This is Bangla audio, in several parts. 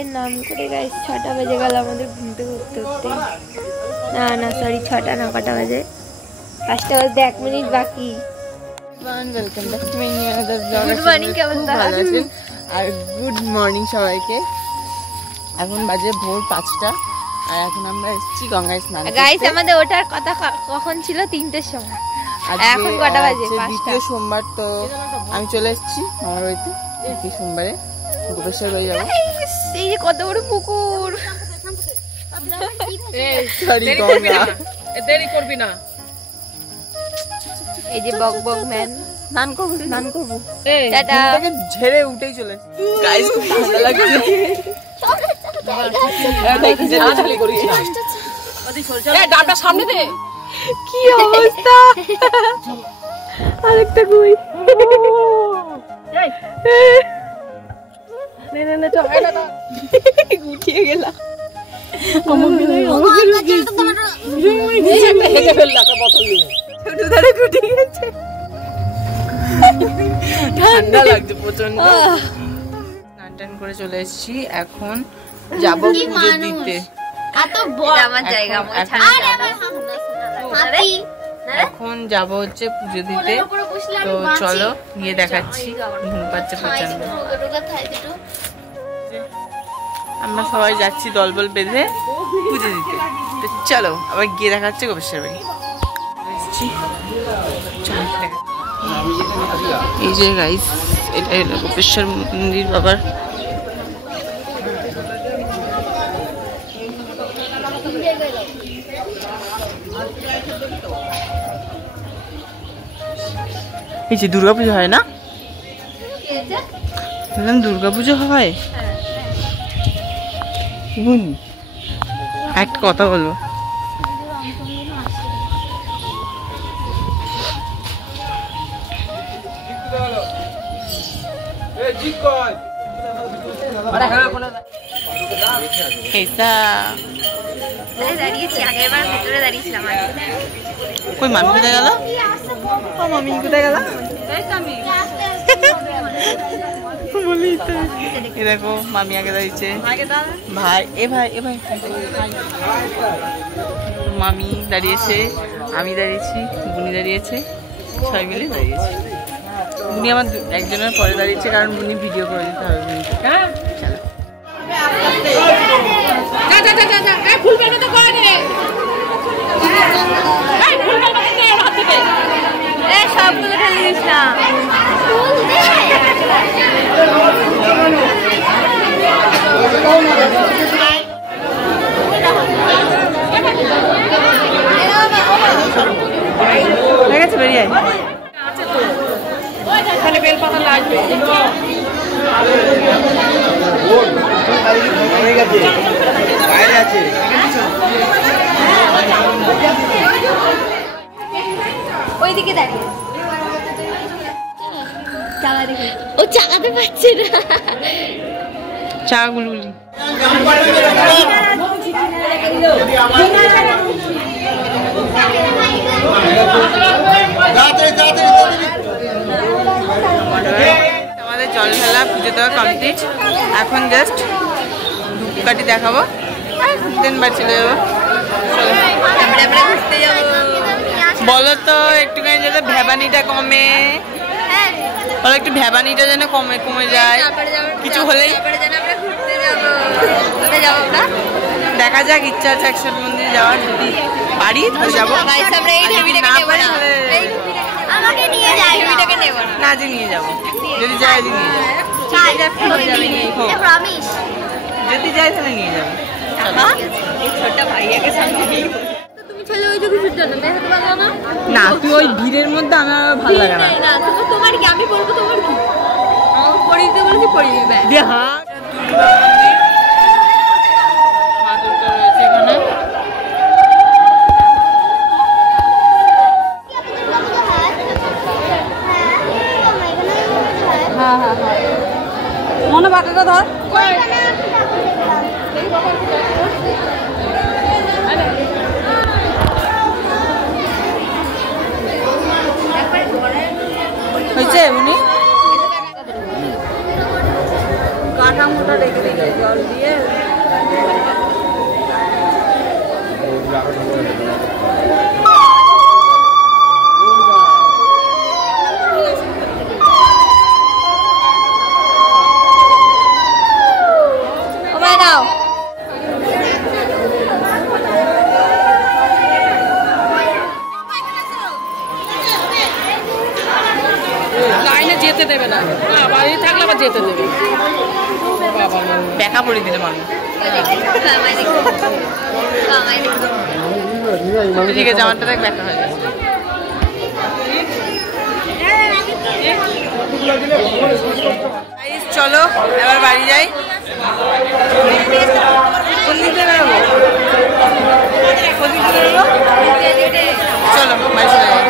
এর নাম করে গাইস 6টা বেজে গেল আমাদের ঘুম থেকে উঠতে উঠতে। না সরি 6টা না, কটা বাজে? 5টা বাজতে 1 মিনিট বাকি। গুড মর্নিং, কেমন আছেন? আর গুড মর্নিং সবাইকে। এখন বাজে ভোর 5টা আর এখন আমরা এসেছি গঙ্গায় স্নান করতে। গাইস আমাদের ওঠার কথা কখন ছিল? 3টের সময়। এখন কটা বাজে? 5টা। দ্বিতীয় সোমবার তো আমি চলে এসেছি আমার বাড়িতে। দ্বিতীয় সোমবারে গোপেশ্বর বাড়ি যাবো। এই যে কত বড় পুকুর! দেরি করবি না। এই যে বক বক ম্যান স্নান করবো। টাটা। ঝেড়ে উঠেই চলে গাইস, খুব ঠান্ডা লাগছে। ডাবটা সামনে দে। কি অবস্থা! আরেকটা কই? গুটিয়ে গেলাম। ঠান্ডা লাগছে প্রচন্ড। স্নান টান করে চলে এসেছি, এখন যাবো পুজো দিতে। আমার জায়গা এখন যাবো হচ্ছে পুজো দিতে, তো চলো গিয়ে দেখাচ্ছি। ঘুম পাচ্ছে প্রচন্ড। আমরা সবাই যাচ্ছি দলবল বেঁধে পুজো দিতে, তো চলো আবার গিয়ে দেখাচ্ছে গোপেশ্বর বাড়ি। এই যে গাইস, এটা হলো গোপেশ্বর মন্দির বাবার। এই যে দুর্গাপুজো হয় না? বললাম দুর্গাপুজো হয়। একটা কথা বলবো, কই মামি কোথায় গেল? মামি কোথায় গেল? দেখো মামি আগে দাঁড়িয়েছে, ভাই এ ভাই মামি দাঁড়িয়েছে, আমি দাঁড়িয়েছি, বুনি দাঁড়িয়েছে, সবাই মিলে দাঁড়িয়েছে। বুনি আমার একজনের পরে দাঁড়িয়েছে, কারণ বুনি ভিডিও করে দিতে হবে বুনিকে। চলো সবগুলো ঢেলে দিস না। ঠিক আছে, বেরিয়ে আয়। বেলপাতা লাগবে। ওইদিকে দাঁড়িয়ে ও চাকাতে পারছে না। চাগুলুলি আমাদের জল ঢালা পুজো দেওয়া কমপ্লিট। এখন জাস্ট ধূপকাঠি দেখাবো, দেন বাড়ি চলে যাবো। বলো তো একটুখানি যাতে ভ্যাবানিটা কমে, বলো একটু ভ্যাবানিটা যেন কমে যায়। কিছু হলেই দেখা যাক, ইচ্ছা আছে একসাথে মন্দিরে যাওয়ার। যদি পারি তাহলে যাবো, না যে নিয়ে যাবো। যদি যাই নিয়ে যাবো, যদি যাই তাহলে নিয়ে যাবো। না তুই ওই ভিড়ের মধ্যে আমার ভালো লাগে না। তোমার কি আমি বলবো? তোমার কি আমার পড়ে দিতে বলেছি, পড়ে দিবে। মা দুর্গা রয়েছে এখানে। মনে বাটাটা ধর। হয়েছে উনি কাঠামোটা রেখে দিয়েছে জল দিয়ে। লাইনে যেতে দেবে না, বাড়ি থাকলে আবার যেতে দেবে। দেখা পড়ে দিলে মানুষ ঠিক আছে, আমারটা দেখ দেখা হয়ে গেছে। চলো এবার বাড়ি যাই। কোন দিক দিয়ে বেরোবো? কোন দিক দিয়ে বেরোবো? চলো বাড়ি চলে যাই।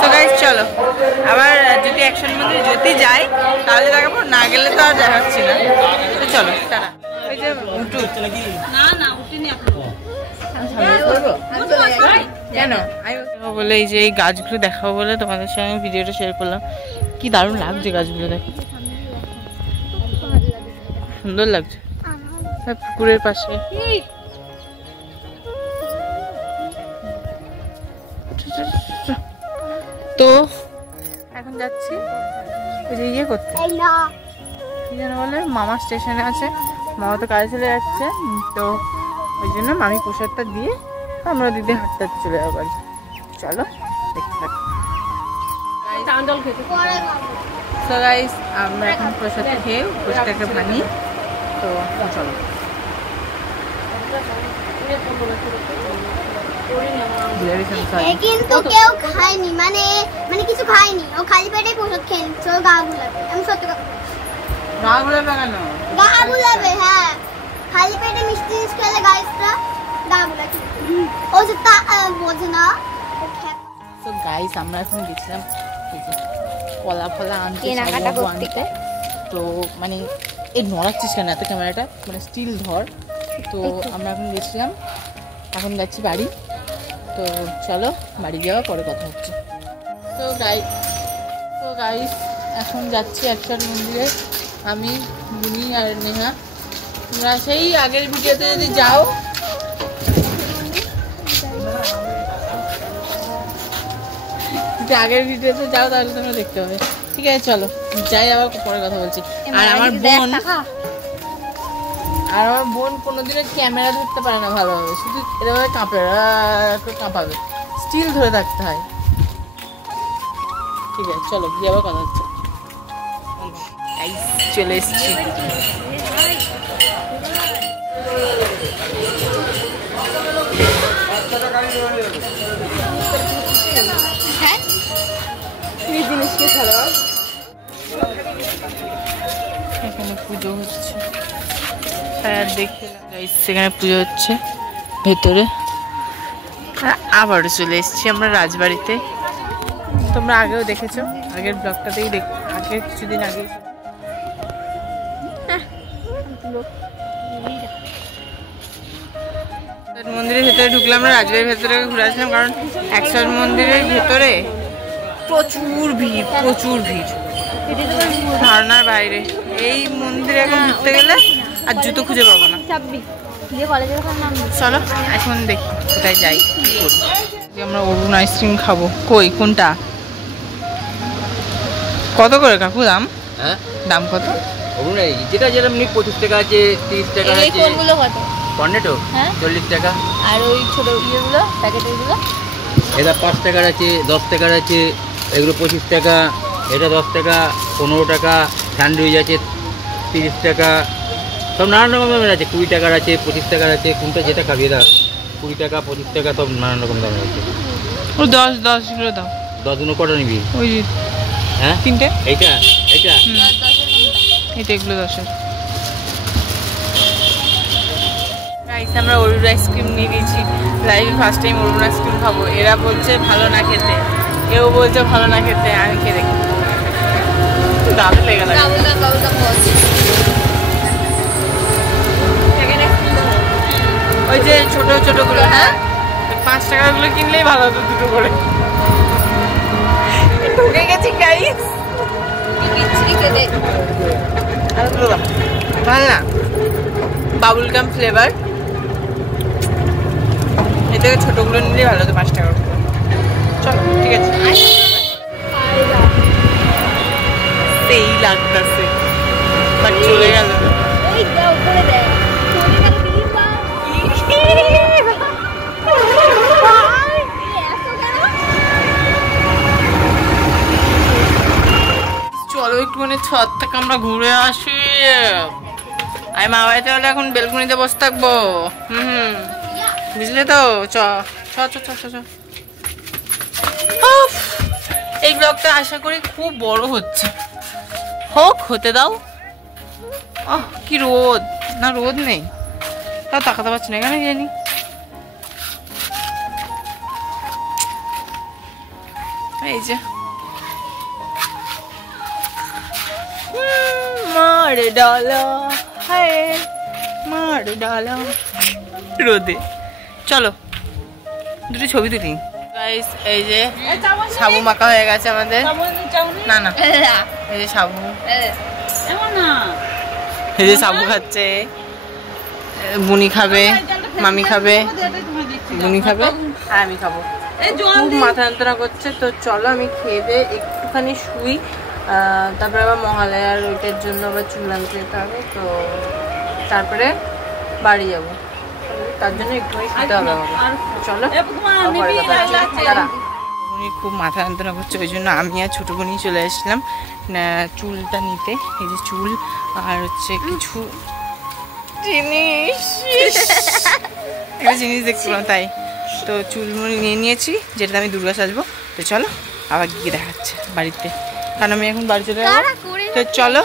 তো গাইস চলো আবার যদি অ্যাকশন মন্দির যদি যাই তাহলে দেখাবো, না গেলে তো আর দেখাচ্ছি না। তো চলো টাটা। ওই যে উঠু না না উঠিনি কেন বলে এই যে এই গাছগুলো দেখাবো বলে তোমাদের সঙ্গে আমি ভিডিওটা শেয়ার করলাম। কি দারুণ লাগছে গাছগুলো, দেখো সুন্দর লাগছে পুকুরের পাশে। তো এখন যাচ্ছি ওই যে ইয়ে করতে, কি যেন বলে, মামা স্টেশনে আছে, মামা তো কাজে চলে যাচ্ছে, তো ওই জন্য মামি প্রসাদটা দিয়ে আমরা দিদি হাঁটতে চলে যাবো বাড়ি। চলো দেখতে থাকি। তো গাইস আমরা এখন প্রসাদ খেয়ে উপোসটাকে ভাঙি। তো চলো কিন্তু কেউ খায়নি, মানে কিছু খায়নি, ও খালি পেটে প্রসাদ খেয়ে নিচ্ছে। ও গা গুলাবে, আমি সত্যি কথা গা গুলাবে কেন? গা গুলাবে, হ্যাঁ খালি পেটে মিষ্টি খেলে গাইসটা গা গুলাবে। ও যে তা বোঝে না। তো গাইস আমরা এখন গেছিলাম এই যে কলা ফলা আনতে, কেনাকাটা করতে। তো মানে এই নড়াচ্ছিস কেন এত ক্যামেরাটা, মানে স্টিল ধর। তো আমরা এখন গেছিলাম, এখন যাচ্ছি বাড়ি। তো চলো বাড়ি যাওয়া পরে কথা হচ্ছে। তো গাইস এখন যাচ্ছি অ্যাকশন মন্দিরে, আমি বুনি আর নেহা। তোমরা সেই আগের ভিডিওতে যদি যাও আগের ভিডিওতে যাও তাহলে তোমরা দেখতে পাবে। ঠিক আছে চলো যাই, আবার পরে কথা বলছি। আর আমার বোন কোনোদিনও ক্যামেরা ধরতে পারে না ভালোভাবে, শুধু এভাবে কাঁপাবে, স্টিল ধরে থাকতে হয়। ঠিক আছে চলো গিয়ে আবার কথা হচ্ছে। চলে এসছি এখানে পুজো হচ্ছে, সেখানে পুজো হচ্ছে ভেতরে। আবারও চলে এসেছি আমরা রাজবাড়িতে। তোমরা আগেও দেখেছো, আগের ব্লগটাতেই আগের কিছুদিন আগে মন্দিরের ভেতরে ঢুকলাম। আমরা রাজবাড়ির ভেতরে ঘুরে আসলাম, কারণ অ্যাকশন মন্দিরের ভেতরে প্রচুর ভিড়, প্রচুর ভিড়, ধারণার বাইরে। এই মন্দিরে এখন ঢুকতে গেলে আর জুতো খুঁজে পাবো না। চলো এখন দেখি কোথায় যাই, কি করি। আমরা অরুণ আইসক্রিম খাবো। কই কোনটা? কত করে কাকু দাম? হ্যাঁ দাম কত? অরুণ যেটা যেরকম 25 টাকা আছে, 30 টাকা আছে। কোনগুলো কত? কর্নেটো 40 টাকা। আর ওই ছোট ইয়েগুলো প্যাকেটেরগুলো? এটা 5 টাকার আছে, 10 টাকার আছে, এগুলো 25 টাকা, এটা 10 টাকা, 15 টাকা। স্যান্ডউইচ আছে 30 টাকা, সব নানান রকম দামের আছে। 20 টাকার আছে, 25 টাকার আছে। কোনটা যেটা খাবি এটা 20 টাকা, 25 টাকা, সব নানান রকম দামের আছে। ও 10 কিলো দাও। 10 গুলো কটা নিবি? ওই যে হ্যাঁ তিনটে। এইটা এটা এগুলো 10-এর। আমরা অরুণ আইসক্রিম নিয়ে দিয়েছি, লাইভে ফার্স্ট টাইম অরুণ আইসক্রিম খাবো। এরা বলছে ভালো না খেতে, কেউ বলছে ভালো না খেতে। আমি খেয়ে দেখি, দামে লেগে লাগে। ওই যে ছোট ছোট গুলো, হ্যাঁ 5 টাকার গুলো কিনলেই ভালো হতো, দুটো করে। ঢুকে গেছি গাইস। ভালো না বাবুল গাম ফ্লেভার, এর থেকে ছোটগুলো নিলে ভালো হতো 5 টাকা। চলো ঠিক আছে, সেই লাগতেছে বাট চলে গেল। চলো একটুখানি ছাদ থেকে আমরা ঘুরে আসি। আমি মা বাড়িতে হলে এখন বেলকুনিতে বসে থাকবো। বুঝলে তো? চ চ চ চ চ। এই ব্লগটা আশা করি খুব বড় হচ্ছে, হোক, হতে দাও। কি রোদ না, রোদ নেই তাও তাকাতে পারছি না, এখানে জানি। এই যে মার ডালা, হায় মার ডালা রোদে। চলো দুটো ছবি তুলি গাইস। এই যে সাবু মাখা হয়ে গেছে আমাদের। না না, এই যে সাবু, এই যে সাবু খাচ্ছে। বুনি খাবে, মামি খাবে, বুনি খাবে আর আমি খাবো। খুব মাথা যন্ত্রণা করছে, তো চলো আমি খেয়ে দিয়ে একটুখানি শুই। তারপরে আবার মহালয়ার ওইটার জন্য আবার চুল আনতে যেতে হবে, তো তারপরে বাড়ি যাবো, তার জন্য একটুখানি শুতে হবে আমাকে। চলো উনি খুব মাথা যন্ত্রণা করছে, ওই জন্য আমি আর ছোটো বোনই চলে আসলাম চুলটা নিতে। এই যে চুল আর হচ্ছে কিছু জিনিস, একটা জিনিস দেখছিলাম তাই, তো চুল নিয়ে নিয়েছি, যেটা আমি দুর্গা সাজবো। তো চলো আবার গিয়ে দেখাচ্ছে বাড়িতে, কারণ আমি এখন বাড়ি চলে যাবো। তো চলো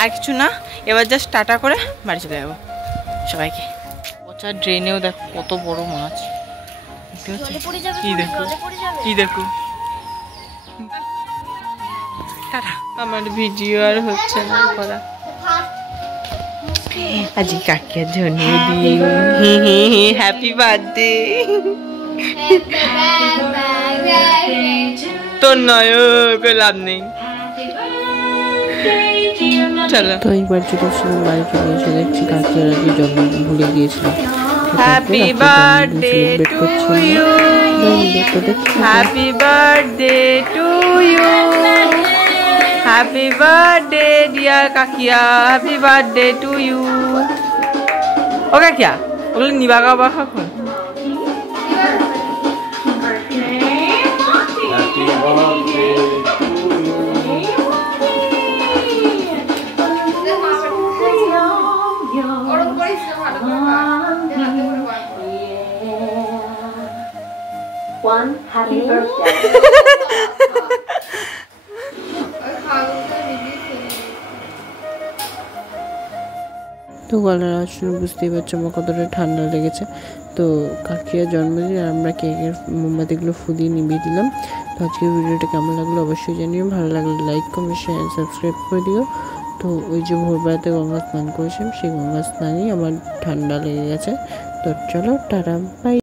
আর কিছু না, এবার জাস্ট টাটা করে বাড়ি চলে যাবো সবাইকে। পচা ড্রেনেও দেখো কত বড় মাছ, কি দেখো কি দেখো। আমার ভিডিও আর হচ্ছে না করা। আজ কাকিয়ার জন্মদিন, হ্যাপি বার্থডে। তোর নয় লাভ নেই। চলো তো এইবার চলে এসেছিলাম বাড়ি, চলে এসে দেখছি কাকিয়ার আগে জন্মদিন ভুলে গিয়েছিলাম। Happy birthday to you, happy birthday to you, happy birthday dear কাকিয়া, হ্যাপি বার্থডে টু ইউ। ও কাকিয়া ওগুলো নিবাগা বাখা কোন One happy birthday. তো গলার আওয়াজ শুনে বুঝতেই পারছো আমার কতটা ঠান্ডা লেগেছে। তো কাকিয়ার জন্মদিন আর আমরা কেকের মোমবাতিগুলো ফুদিয়ে নিভিয়ে দিলাম। তো আজকের ভিডিওটা কেমন লাগলো অবশ্যই জানিও, ভালো লাগলে লাইক কমেন্ট শেয়ার সাবস্ক্রাইব করে দিও। তো ওই যে ভোরবেলাতে গঙ্গা স্নান করেছিলাম, সেই গঙ্গা স্নানেই আমার ঠান্ডা লেগে গেছে। তো চলো টাটা বাই।